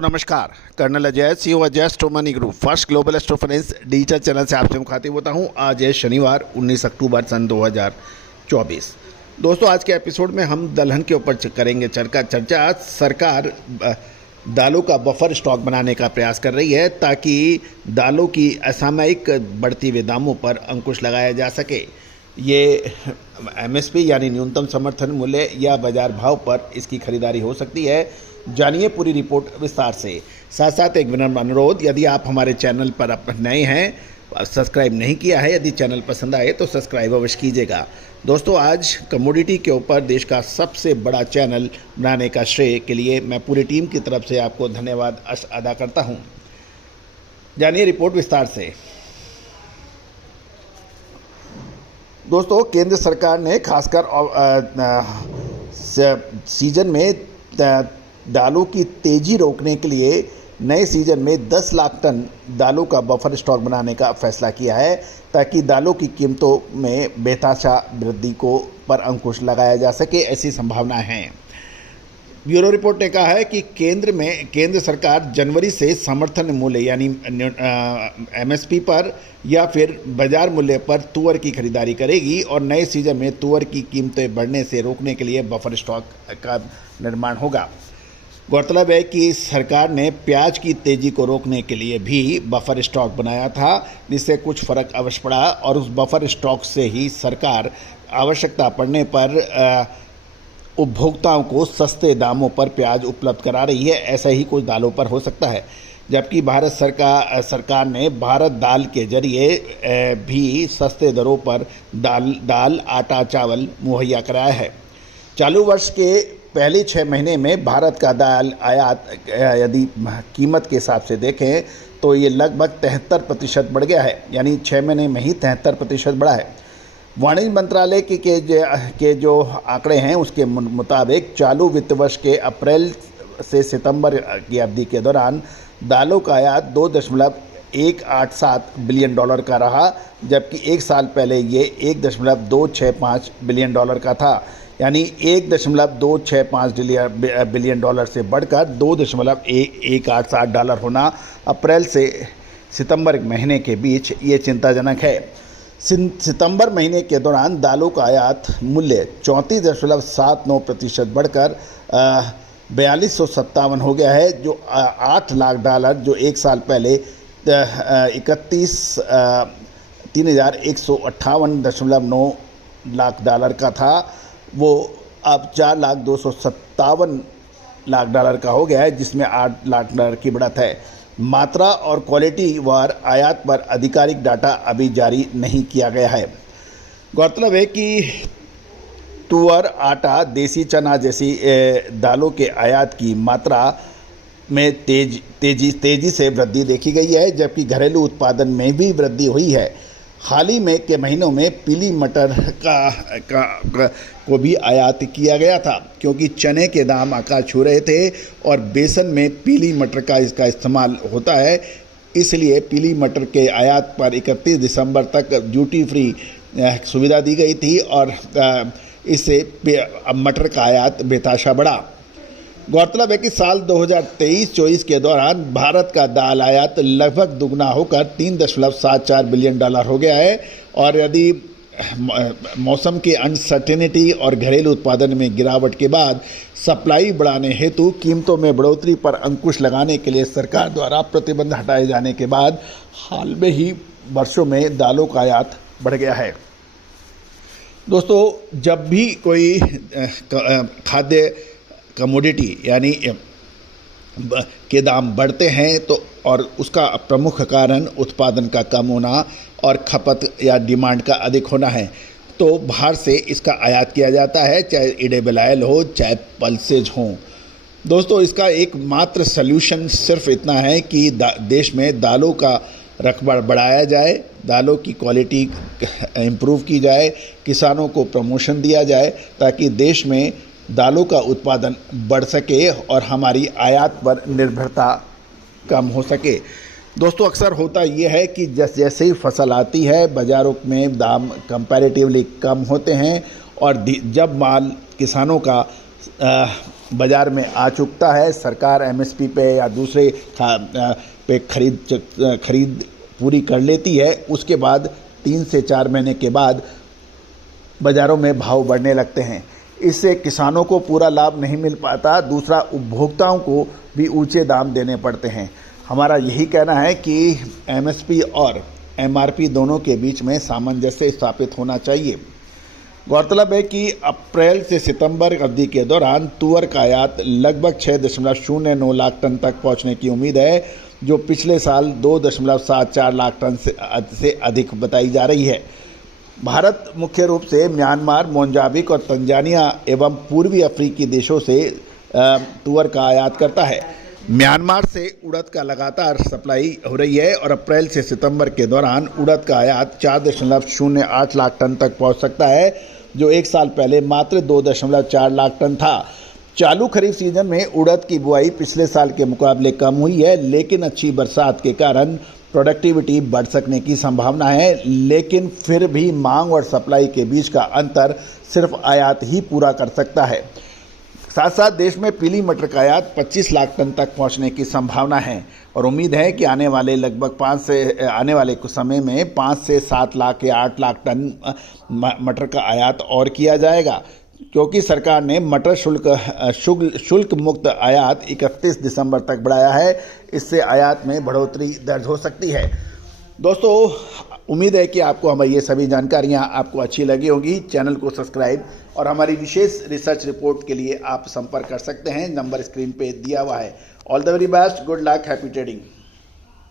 दोस्तों नमस्कार। Colonel Ajay, CEO Ajay astro money group first global astro finance digital channel से आपसे मुखातिब होता हूं। आज है शनिवार 19 अक्टूबर सन 2024। दोस्तों आज के एपिसोड में हम दलहन के ऊपर करेंगे चर्चा। आज सरकार दालों का बफर स्टॉक बनाने का प्रयास कर रही है ताकि दालों की असामयिक बढ़ती हुए दामों पर अंकुश लगाया जा सके। ये एमएसपी यानी न्यूनतम समर्थन मूल्य या बाजार भाव पर इसकी खरीदारी हो सकती है। जानिए पूरी रिपोर्ट विस्तार से। साथ साथ एक विनम्र अनुरोध, यदि आप हमारे चैनल पर नए हैं, सब्सक्राइब नहीं किया है, यदि चैनल पसंद आए तो सब्सक्राइब अवश्य कीजिएगा। दोस्तों आज कमोडिटी के ऊपर देश का सबसे बड़ा चैनल बनाने का श्रेय के लिए मैं पूरी टीम की तरफ से आपको धन्यवाद अदा करता हूं। जानिए रिपोर्ट विस्तार से। दोस्तों केंद्र सरकार ने खासकर सीजन में दालों की तेजी रोकने के लिए नए सीजन में 10 लाख टन दालों का बफर स्टॉक बनाने का फैसला किया है ताकि दालों की कीमतों में बेतहाशा वृद्धि को पर अंकुश लगाया जा सके, ऐसी संभावनाएं हैं। ब्यूरो रिपोर्ट ने कहा है कि केंद्र सरकार जनवरी से समर्थन मूल्य यानी एमएसपी पर या फिर बाजार मूल्य पर तुअर की खरीदारी करेगी और नए सीजन में तुअर की कीमतें बढ़ने से रोकने के लिए बफर स्टॉक का निर्माण होगा। गौरतलब है कि सरकार ने प्याज की तेजी को रोकने के लिए भी बफर स्टॉक बनाया था, जिससे कुछ फर्क अवश्य पड़ा और उस बफर स्टॉक से ही सरकार आवश्यकता पड़ने पर उपभोक्ताओं को सस्ते दामों पर प्याज उपलब्ध करा रही है। ऐसा ही कुछ दालों पर हो सकता है, जबकि भारत सरकार ने भारत दाल के जरिए भी सस्ते दरों पर दाल आटा चावल मुहैया कराया है। चालू वर्ष के पहले 6 महीने में भारत का दाल आयात यदि कीमत के हिसाब से देखें तो ये लगभग 73% बढ़ गया है, यानी 6 महीने में ही 73% बढ़ा है। वाणिज्य मंत्रालय के जो आंकड़े हैं उसके मुताबिक चालू वित्त वर्ष के अप्रैल से सितंबर की अवधि के दौरान दालों का आयात $2.187 बिलियन का रहा, जबकि एक साल पहले ये $1.265 बिलियन का था, यानी $1.265 बिलियन से बढ़कर $2.187 होना अप्रैल से सितंबर महीने के बीच ये चिंताजनक है। सितंबर महीने के दौरान दालों का आयात मूल्य 34.79% बढ़कर $4257 हो गया है, जो $8 लाख जो एक साल पहले $3,158.9 लाख का था, वो अब $4,257,000 का हो गया है, जिसमें $8 लाख की बढ़त है। मात्रा और क्वालिटी वार आयात पर आधिकारिक डाटा अभी जारी नहीं किया गया है। गौरतलब है कि तुअर, आटा, देसी चना जैसी दालों के आयात की मात्रा में तेजी से वृद्धि देखी गई है, जबकि घरेलू उत्पादन में भी वृद्धि हुई है। हाल ही में के महीनों में पीली मटर को भी आयात किया गया था, क्योंकि चने के दाम आकाश छू रहे थे और बेसन में पीली मटर का इसका इस्तेमाल होता है। इसलिए पीली मटर के आयात पर 31 दिसंबर तक ड्यूटी फ्री सुविधा दी गई थी और इससे मटर का आयात बेतहाशा बढ़ा। गौरतलब है कि साल 2023-24 के दौरान भारत का दाल आयात लगभग दुगना होकर $3.74 बिलियन हो गया है और यदि मौसम के अनसर्टेनिटी और घरेलू उत्पादन में गिरावट के बाद सप्लाई बढ़ाने हेतु कीमतों में बढ़ोतरी पर अंकुश लगाने के लिए सरकार द्वारा प्रतिबंध हटाए जाने के बाद हाल में ही वर्षों में दालों का आयात बढ़ गया है। दोस्तों जब भी कोई खाद्य कमोडिटी यानी के दाम बढ़ते हैं तो और उसका प्रमुख कारण उत्पादन का कम होना और खपत या डिमांड का अधिक होना है, तो बाहर से इसका आयात किया जाता है, चाहे एडिबल ऑयल हो चाहे पल्सेज हों। दोस्तों इसका एकमात्र सल्यूशन सिर्फ इतना है कि देश में दालों का रकबा बढ़ाया जाए, दालों की क्वालिटी इम्प्रूव की जाए, किसानों को प्रमोशन दिया जाए ताकि देश में दालों का उत्पादन बढ़ सके और हमारी आयात पर निर्भरता कम हो सके। दोस्तों अक्सर होता यह है कि जैसे ही फसल आती है बाज़ारों में दाम कंपैरेटिवली कम होते हैं और जब माल किसानों का बाज़ार में आ चुकता है। सरकार एमएसपी पे या दूसरे पे खरीद पूरी कर लेती है। उसके बाद 3 से 4 महीने के बाद बाज़ारों में भाव बढ़ने लगते हैं। इससे किसानों को पूरा लाभ नहीं मिल पाता, दूसरा उपभोक्ताओं को भी ऊंचे दाम देने पड़ते हैं। हमारा यही कहना है कि एमएसपी और एमआरपी दोनों के बीच में सामंजस्य स्थापित होना चाहिए। गौरतलब है कि अप्रैल से सितंबर अवधि के दौरान तुअर का आयात लगभग 6.09 लाख टन तक पहुंचने की उम्मीद है, जो पिछले साल 2.74 लाख टन से अधिक बताई जा रही है। भारत मुख्य रूप से म्यांमार, मोजाम्बिक और तंजानिया एवं पूर्वी अफ्रीकी देशों से तुअर का आयात करता है। म्यांमार से उड़द का लगातार सप्लाई हो रही है और अप्रैल से सितंबर के दौरान उड़द का आयात 4.08 लाख टन तक पहुंच सकता है, जो एक साल पहले मात्र 2.4 लाख टन था। चालू खरीफ सीजन में उड़द की बुआई पिछले साल के मुकाबले कम हुई है, लेकिन अच्छी बरसात के कारण प्रोडक्टिविटी बढ़ सकने की संभावना है। लेकिन फिर भी मांग और सप्लाई के बीच का अंतर सिर्फ आयात ही पूरा कर सकता है। साथ साथ देश में पीली मटर का आयात 25 लाख टन तक पहुंचने की संभावना है और उम्मीद है कि आने वाले कुछ समय में 5 से 7 लाख या 8 लाख टन मटर का आयात और किया जाएगा, क्योंकि सरकार ने मटर शुल्क मुक्त आयात 31 दिसंबर तक बढ़ाया है। इससे आयात में बढ़ोतरी दर्ज हो सकती है। दोस्तों, उम्मीद है कि आपको हमारी ये सभी जानकारियाँ आपको अच्छी लगी होगी। चैनल को सब्सक्राइब और हमारी विशेष रिसर्च रिपोर्ट के लिए आप संपर्क कर सकते हैं। नंबर स्क्रीन पे दिया हुआ है। All the very best, good luck, happy trading.